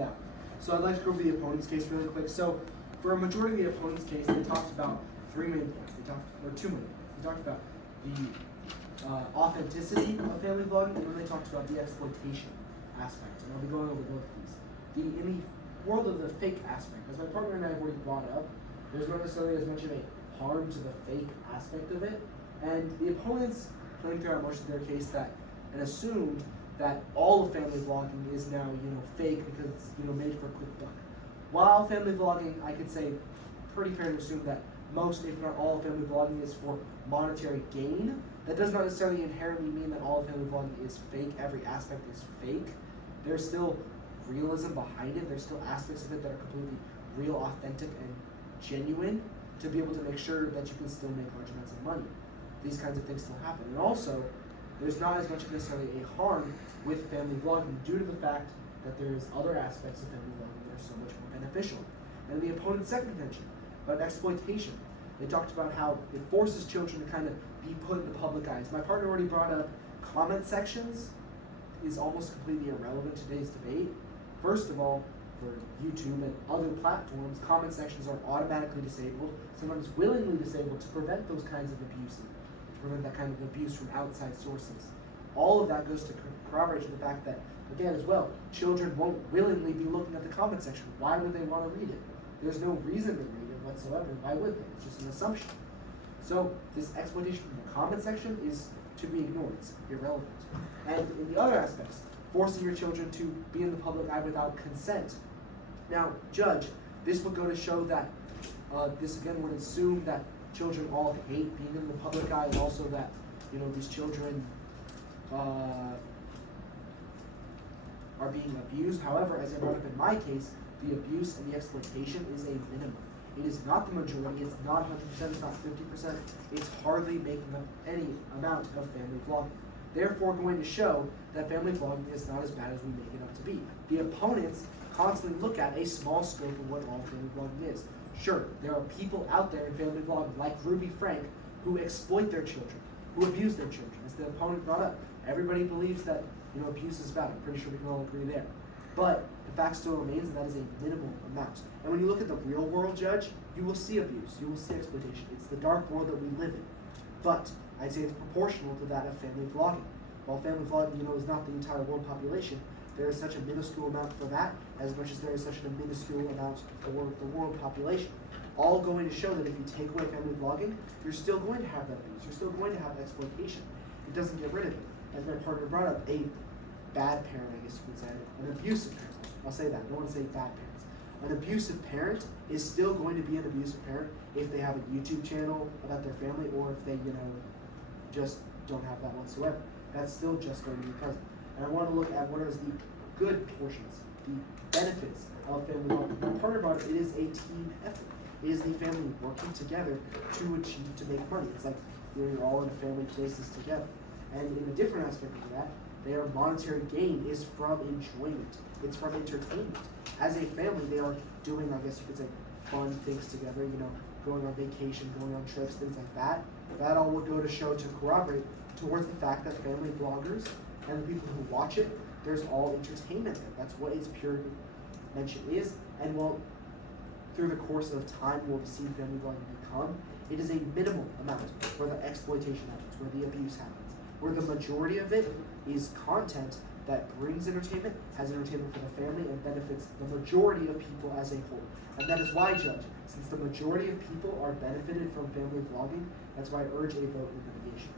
Now, so I'd like to go over the opponent's case really quick. So for a majority of the opponent's case, they talked about three main points. Two main points. They talked about the authenticity of family vlogging, and then they talked about the exploitation aspect. And I'll be going over both of these. In the world of the fake aspect, as my partner and I have already brought up, there's not necessarily as much of a harm to the fake aspect of it. And the opponents playing throughout most of their case that and assumed that all of family vlogging is now, fake because it's, made for a quick buck. While family vlogging, I could say, pretty fair to assume that most, if not all, of family vlogging is for monetary gain. That does not necessarily inherently mean that all of family vlogging is fake. Every aspect is fake. There's still realism behind it. There's still aspects of it that are completely real, authentic, and genuine to be able to make sure that you can still make large amounts of money. These kinds of things still happen. And also, there's not as much necessarily a harm with family vlogging due to the fact that there's other aspects of family vlogging that are so much more beneficial. And the opponent's second contention about exploitation. They talked about how it forces children to kind of be put in the public eye. As my partner already brought up, comment sections is almost completely irrelevant to today's debate. First of all, for YouTube and other platforms, comment sections are automatically disabled, sometimes willingly disabled to prevent those kinds of abuses, to prevent that kind of abuse from outside sources. All of that goes to corroborate to the fact that, again, as well, children won't willingly be looking at the comment section. Why would they want to read it? There's no reason to read it whatsoever. Why would they? It's just an assumption. So this exploitation from the comment section is to be ignored. It's irrelevant. And in the other aspects, forcing your children to be in the public eye without consent. Now, judge, this would go to show that this again would assume that children all hate being in the public eye, and also that these children are being abused. However, as I brought up in my case, the abuse and the exploitation is a minimum. It is not the majority. It's not 100%. It's not 50%. It's hardly making up any amount of family vlogging. Therefore, going to show that family vlogging is not as bad as we make it up to be. The opponents constantly look at a small scope of what all family vlogging is. Sure, there are people out there in family vlogging like Ruby Frank who exploit their children, who abuse their children. As the opponent brought up, everybody believes that abuse is bad. I'm pretty sure we can all agree there. But the fact still remains that is a minimal amount. And when you look at the real world, judge, you will see abuse, you will see exploitation. It's the dark world that we live in. But I'd say it's proportional to that of family vlogging. While family vlogging, is not the entire world population, there is such a minuscule amount for that, as much as there is such a minuscule amount for the world population. All going to show that if you take away family vlogging, you're still going to have that abuse. You're still going to have exploitation. It doesn't get rid of it. As my partner brought up, a bad parent, I guess you could say, an abusive parent. I'll say that. I don't want to say bad parents. An abusive parent is still going to be an abusive parent if they have a YouTube channel about their family, or if they, just don't have that whatsoever. That's still just going to be present. And I want to look at what is the good portions, the benefits of family vlogging. My partner brought it is a team effort. It is the family working together to make money. It's like you're all in a family places together. And in a different aspect of that, their monetary gain is from enjoyment. It's from entertainment. As a family, they are doing, I guess you could say, fun things together, going on vacation, going on trips, things like that. That all would go to show, to corroborate towards the fact that family vloggers and the people who watch it, there's all entertainment there. That's what its pure mention is. And through the course of time, we'll see family vlogging become. It is a minimal amount where the exploitation happens, where the abuse happens, where the majority of it is content that brings entertainment, has entertainment for the family, and benefits the majority of people as a whole. And that is why, judge, since the majority of people are benefited from family vlogging, that's why I urge a vote in the negation.